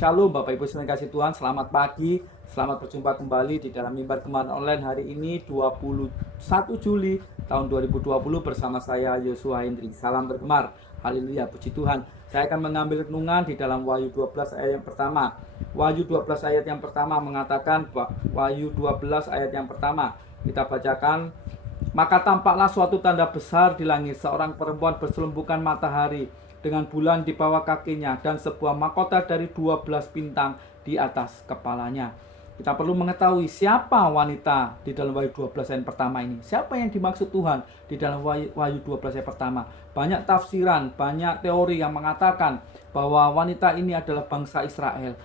Shalom Bapak Ibu sekalian kasih Tuhan, selamat pagi, selamat berjumpa kembali di dalam Mimbar Kemarin Online hari ini 21 Juli tahun 2020 bersama saya Yosua Hendri. Salam bergemar, haleluya, puji Tuhan. Saya akan mengambil renungan di dalam Wahyu 12 ayat yang pertama. Wahyu 12 ayat yang pertama mengatakan, Wahyu 12 ayat yang pertama kita bacakan. Maka tampaklah suatu tanda besar di langit, seorang perempuan berselumbukan matahari dengan bulan di bawah kakinya dan sebuah mahkota dari 12 bintang di atas kepalanya. Kita perlu mengetahui siapa wanita di dalam Wahyu 12 ayat pertama ini. Siapa yang dimaksud Tuhan di dalam Wahyu 12 ayat pertama. Banyak tafsiran, banyak teori yang mengatakan bahwa wanita ini adalah bangsa Israel.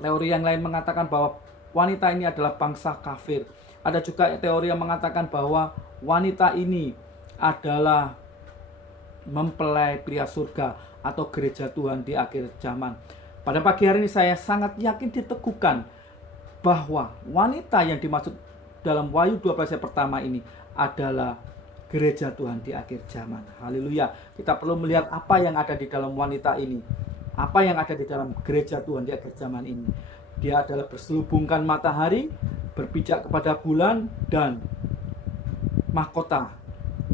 Teori yang lain mengatakan bahwa wanita ini adalah bangsa kafir. Ada juga teori yang mengatakan bahwa wanita ini adalah mempelai pria surga atau gereja Tuhan di akhir zaman. Pada pagi hari ini saya sangat yakin diteguhkan bahwa wanita yang dimaksud dalam Wahyu 12 ayat pertama ini adalah gereja Tuhan di akhir zaman. Haleluya. Kita perlu melihat apa yang ada di dalam wanita ini. Apa yang ada di dalam gereja Tuhan di akhir zaman ini. Dia adalah berselubungkan matahari, berpijak kepada bulan, dan mahkota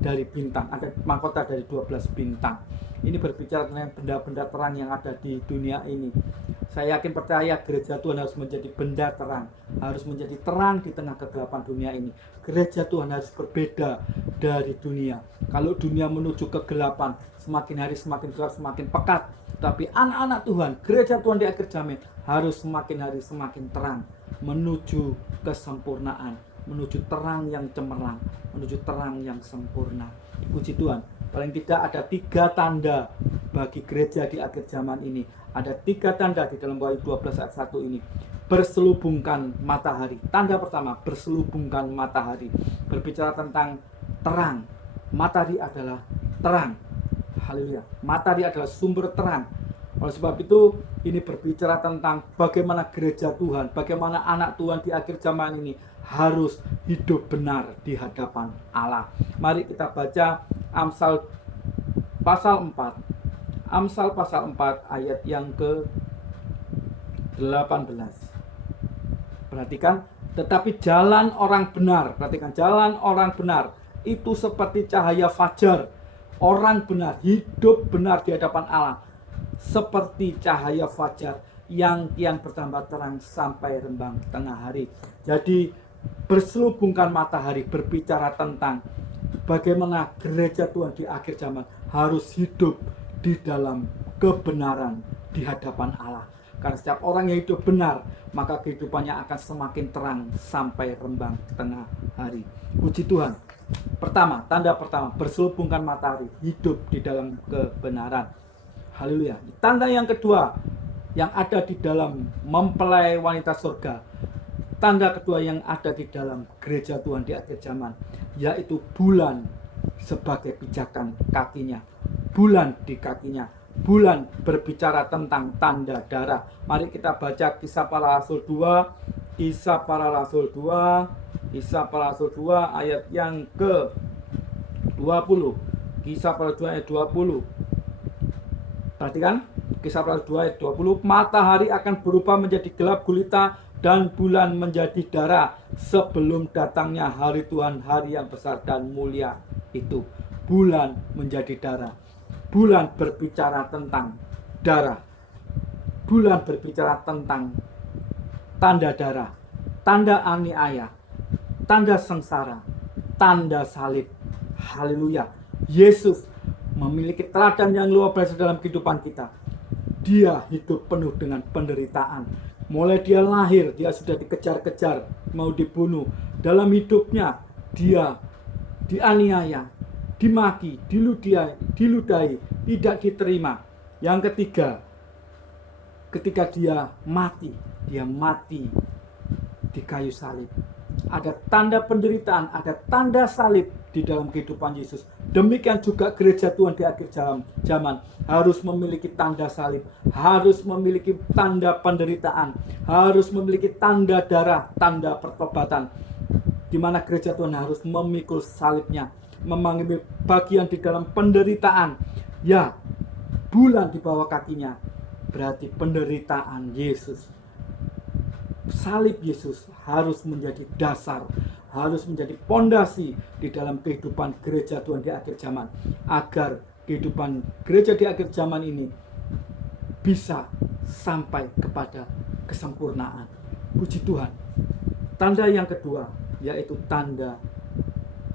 dari bintang, ada mahkota dari 12 bintang. Ini berbicara tentang benda-benda terang yang ada di dunia ini. Saya yakin percaya gereja Tuhan harus menjadi benda terang, harus menjadi terang di tengah kegelapan dunia ini. Gereja Tuhan harus berbeda dari dunia. Kalau dunia menuju kegelapan, semakin hari semakin gelap, semakin pekat. Tapi anak-anak Tuhan, gereja Tuhan di akhir zaman harus semakin hari semakin terang, menuju kesempurnaan, menuju terang yang cemerlang, menuju terang yang sempurna. Puji Tuhan. Paling tidak ada 3 tanda bagi gereja di akhir zaman ini. Ada 3 tanda di dalam Wahyu 12 ayat 1 ini. Berselubungkan matahari. Tanda pertama, berselubungkan matahari. Berbicara tentang terang. Matahari adalah terang. Haleluya. Matahari adalah sumber terang. Oleh sebab itu, ini berbicara tentang bagaimana gereja Tuhan, bagaimana anak Tuhan di akhir zaman ini harus hidup benar di hadapan Allah. Mari kita baca Amsal pasal 4. Amsal pasal 4 ayat yang ke-18. Perhatikan, tetapi jalan orang benar, perhatikan, jalan orang benar itu seperti cahaya fajar. Orang benar, hidup benar di hadapan Allah seperti cahaya fajar yang kian bertambah terang sampai rembang tengah hari. Jadi berselubungkan matahari berbicara tentang bagaimana gereja Tuhan di akhir zaman harus hidup di dalam kebenaran di hadapan Allah. Karena setiap orang yang hidup benar, maka kehidupannya akan semakin terang sampai rembang tengah hari. Puji Tuhan. Pertama, tanda pertama, berselubungkan matahari, hidup di dalam kebenaran. Haleluya. Tanda yang kedua yang ada di dalam mempelai wanita surga. Tanda kedua yang ada di dalam gereja Tuhan di akhir zaman, yaitu bulan sebagai pijakan kakinya. Bulan di kakinya. Bulan berbicara tentang tanda darah. Mari kita baca Kisah Para Rasul 2. Kisah Para Rasul 2. Kisah Para Rasul 2 ayat yang ke-20. Kisah Para Rasul 2 ayat 20. Perhatikan, Kisah Para Rasul 2 ayat 20. Matahari akan berubah menjadi gelap gulita dan bulan menjadi darah sebelum datangnya hari Tuhan, hari yang besar dan mulia itu. Bulan menjadi darah. Bulan berbicara tentang darah. Bulan berbicara tentang tanda darah, tanda aniaya, tanda sengsara, tanda salib. Haleluya. Yesus memiliki teladan yang luar biasa dalam kehidupan kita. Dia hidup penuh dengan penderitaan. Mulai dia lahir, dia sudah dikejar-kejar, mau dibunuh. Dalam hidupnya, dia dianiaya, dimaki, diludahi, tidak diterima. Yang ketiga, ketika dia mati di kayu salib. Ada tanda penderitaan, ada tanda salib di dalam kehidupan Yesus. Demikian juga gereja Tuhan di akhir zaman harus memiliki tanda salib, harus memiliki tanda penderitaan, harus memiliki tanda darah, tanda pertobatan, di mana gereja Tuhan harus memikul salibnya, mengambil bagian di dalam penderitaan. Ya, bulan di bawah kakinya, berarti penderitaan Yesus, salib Yesus harus menjadi dasar, harus menjadi pondasi di dalam kehidupan gereja Tuhan di akhir zaman, agar kehidupan gereja di akhir zaman ini bisa sampai kepada kesempurnaan. Puji Tuhan. Tanda yang kedua yaitu tanda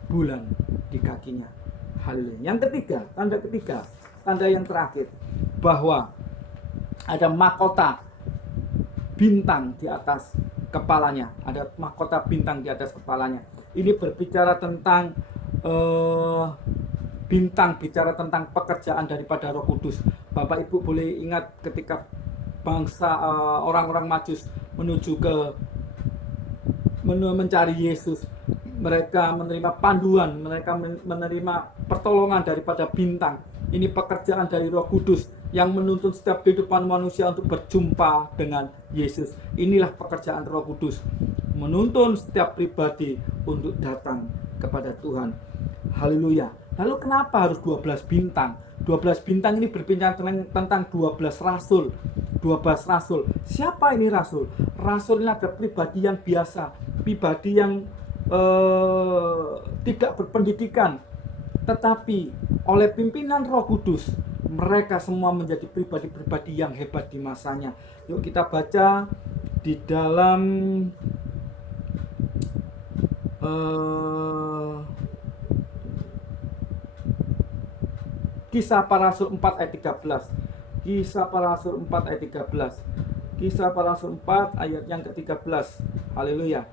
bulan di kakinya. Haleluya. Yang ketiga, tanda yang terakhir, bahwa ada mahkota bintang di atas kepalanya. Ada mahkota bintang di atas kepalanya. Ini berbicara tentang bintang, bicara tentang pekerjaan daripada Roh Kudus. Bapak Ibu boleh ingat ketika bangsa orang-orang Majus menuju ke mencari Yesus, mereka menerima panduan, mereka menerima pertolongan daripada bintang. Ini pekerjaan dari Roh Kudus yang menuntun setiap kehidupan manusia untuk berjumpa dengan Yesus. Inilah pekerjaan Roh Kudus, menuntun setiap pribadi untuk datang kepada Tuhan. Haleluya. Lalu kenapa harus 12 bintang? 12 bintang ini berbicara tentang 12 rasul. 12 rasul. Siapa ini rasul? Rasul ini adalah pribadi yang biasa, pribadi yang tidak berpendidikan, tetapi oleh pimpinan Roh Kudus mereka semua menjadi pribadi-pribadi yang hebat di masanya. Yuk kita baca di dalam Kisah Para Rasul 4 ayat 13. Kisah Para Rasul 4 ayat 13. Kisah Para Rasul 4 ayat yang ke-13. Haleluya.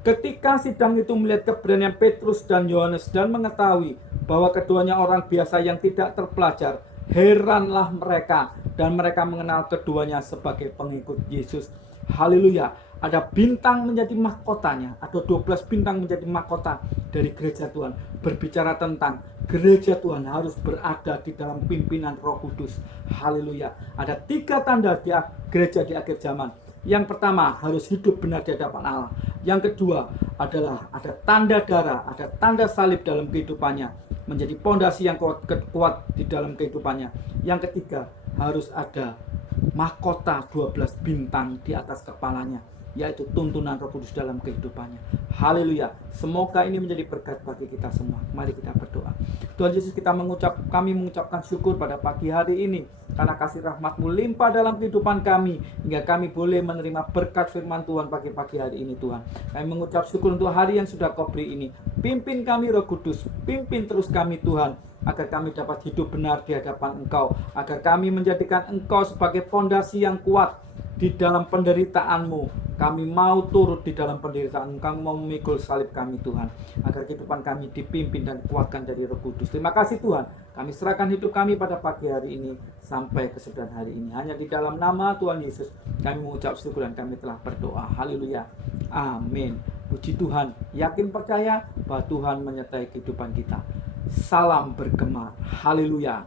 Ketika sidang itu melihat keberanian Petrus dan Yohanes dan mengetahui bahwa keduanya orang biasa yang tidak terpelajar, heranlah mereka dan mereka mengenal keduanya sebagai pengikut Yesus. Haleluya. Ada bintang menjadi mahkotanya, ada 12 bintang menjadi mahkota dari gereja Tuhan. Berbicara tentang gereja Tuhan harus berada di dalam pimpinan Roh Kudus. Haleluya. Ada 3 tanda di gereja di akhir zaman. Yang pertama, harus hidup benar di hadapan Allah. Yang kedua adalah ada tanda darah, ada tanda salib dalam kehidupannya, menjadi pondasi yang kuat di dalam kehidupannya. Yang ketiga, harus ada mahkota 12 bintang di atas kepalanya, yaitu tuntunan Roh Kudus dalam kehidupannya. Haleluya. Semoga ini menjadi berkat bagi kita semua. Mari kita berdoa. Tuhan Yesus, kami mengucapkan syukur pada pagi hari ini karena kasih rahmat-Mu limpah dalam kehidupan kami, hingga kami boleh menerima berkat firman Tuhan pagi-pagi hari ini. Tuhan, kami mengucap syukur untuk hari yang sudah Kau beri ini. Pimpin kami Roh Kudus, pimpin terus kami Tuhan, agar kami dapat hidup benar di hadapan Engkau, agar kami menjadikan Engkau sebagai pondasi yang kuat di dalam penderitaan-Mu. Kami mau turut di dalam penderitaan-Mu, kami mau memikul salib kami Tuhan, agar kehidupan kami dipimpin dan dikuatkan dari Roh Kudus. Terima kasih Tuhan, kami serahkan hidup kami pada pagi hari ini sampai kesudahan hari ini. Hanya di dalam nama Tuhan Yesus kami mengucap syukur dan kami telah berdoa. Haleluya. Amin. Puji Tuhan. Yakin percaya bahwa Tuhan menyertai kehidupan kita. Salam bergema. Haleluya.